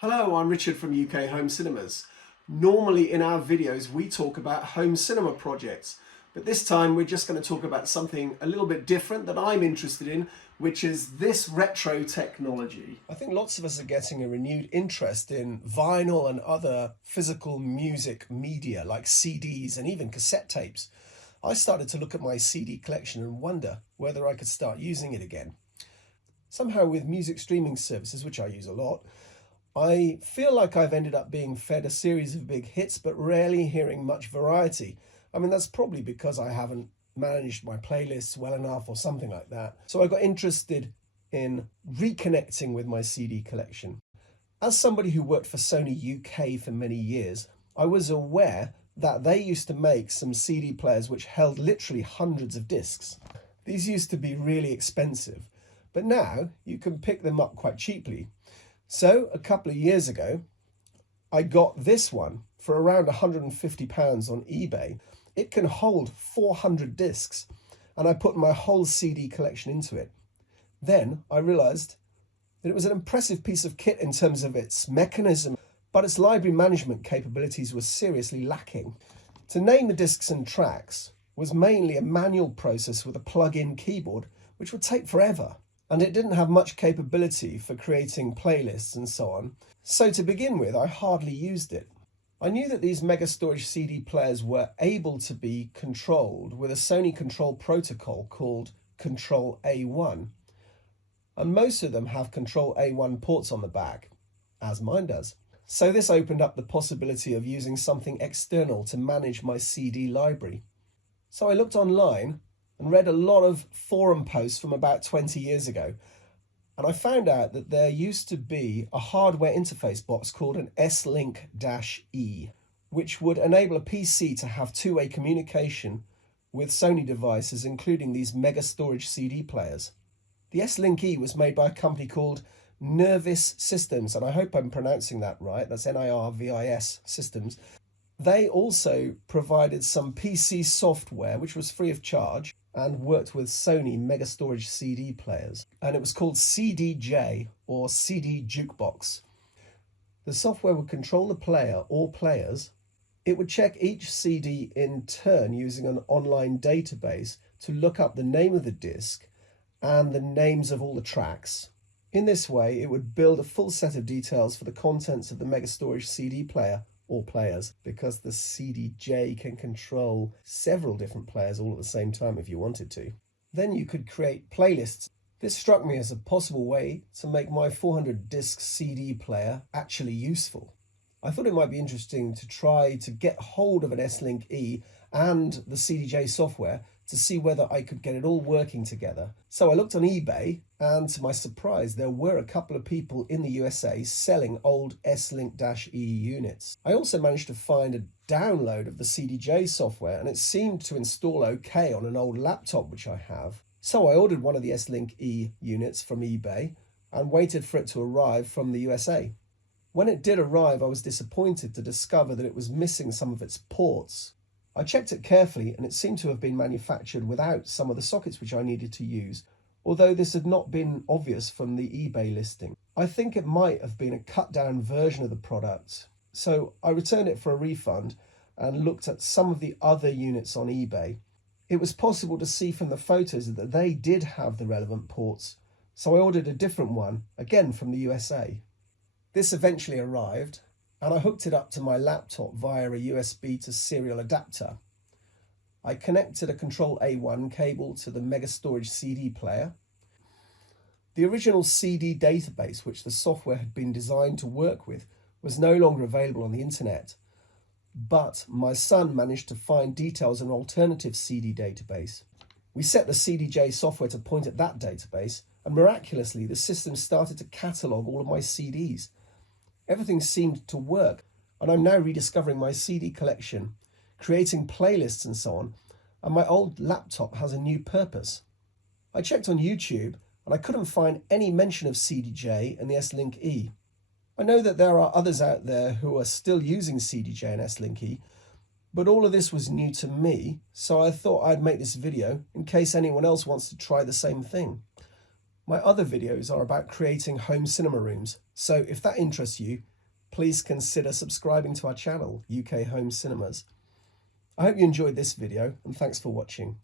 Hello, I'm Richard from UK Home Cinemas. Normally in our videos we talk about home cinema projects, but this time we're just going to talk about something a little bit different that I'm interested in, which is this retro technology. I think lots of us are getting a renewed interest in vinyl and other physical music media like CDs and even cassette tapes. I started to look at my CD collection and wonder whether I could start using it again. Somehow with music streaming services, which I use a lot, I feel like I've ended up being fed a series of big hits, but rarely hearing much variety. I mean, that's probably because I haven't managed my playlists well enough or something like that. So I got interested in reconnecting with my CD collection. As somebody who worked for Sony UK for many years, I was aware that they used to make some CD players which held literally hundreds of discs. These used to be really expensive, but now you can pick them up quite cheaply. So a couple of years ago, I got this one for around £150 on eBay. It can hold 400 discs, and I put my whole CD collection into it. Then I realized that it was an impressive piece of kit in terms of its mechanism, but its library management capabilities were seriously lacking. To name the discs and tracks was mainly a manual process with a plug-in keyboard, which would take forever. And it didn't have much capability for creating playlists and so on. So to begin with, I hardly used it. I knew that these mega storage CD players were able to be controlled with a Sony control protocol called Control A1. And most of them have Control A1 ports on the back, as mine does. So this opened up the possibility of using something external to manage my CD library. So I looked online and read a lot of forum posts from about 20 years ago. And I found out that there used to be a hardware interface box called an S-Link-E, which would enable a PC to have two-way communication with Sony devices, including these mega storage CD players. The S-Link-E was made by a company called Nirvis Systems, and I hope I'm pronouncing that right. That's Nirvis Systems. They also provided some PC software, which was free of charge, and worked with Sony mega storage CD players. And it was called CDJ, or CD Jukebox. The software would control the player or players. It would check each CD in turn using an online database to look up the name of the disc and the names of all the tracks. In this way, it would build a full set of details for the contents of the mega storage CD player or players, because the CDJ can control several different players all at the same time if you wanted to. Then you could create playlists. This struck me as a possible way to make my 400 disc CD player actually useful. I thought it might be interesting to try to get hold of an S-Link-E and the CDJ software to see whether I could get it all working together. So I looked on eBay, and to my surprise, there were a couple of people in the USA selling old S-Link-E units. I also managed to find a download of the CDJ software, and it seemed to install okay on an old laptop which I have. So I ordered one of the S-Link-E units from eBay and waited for it to arrive from the USA. When it did arrive, I was disappointed to discover that it was missing some of its ports. I checked it carefully, and it seemed to have been manufactured without some of the sockets which I needed to use, although this had not been obvious from the eBay listing. I think it might have been a cut-down version of the product, so I returned it for a refund and looked at some of the other units on eBay. It was possible to see from the photos that they did have the relevant ports, so I ordered a different one, again from the USA. This eventually arrived, and I hooked it up to my laptop via a USB to serial adapter. I connected a Control A1 cable to the mega storage CD player. The original CD database, which the software had been designed to work with, was no longer available on the internet, but my son managed to find details on an alternative CD database. We set the CDJ software to point at that database, and miraculously the system started to catalogue all of my CDs. Everything seemed to work, and I'm now rediscovering my CD collection, creating playlists and so on, and my old laptop has a new purpose. I checked on YouTube, and I couldn't find any mention of CDJ and the S-Link-E. I know that there are others out there who are still using CDJ and S-Link-E, but all of this was new to me, so I thought I'd make this video in case anyone else wants to try the same thing. My other videos are about creating home cinema rooms, so if that interests you, please consider subscribing to our channel, UK Home Cinemas. I hope you enjoyed this video, and thanks for watching.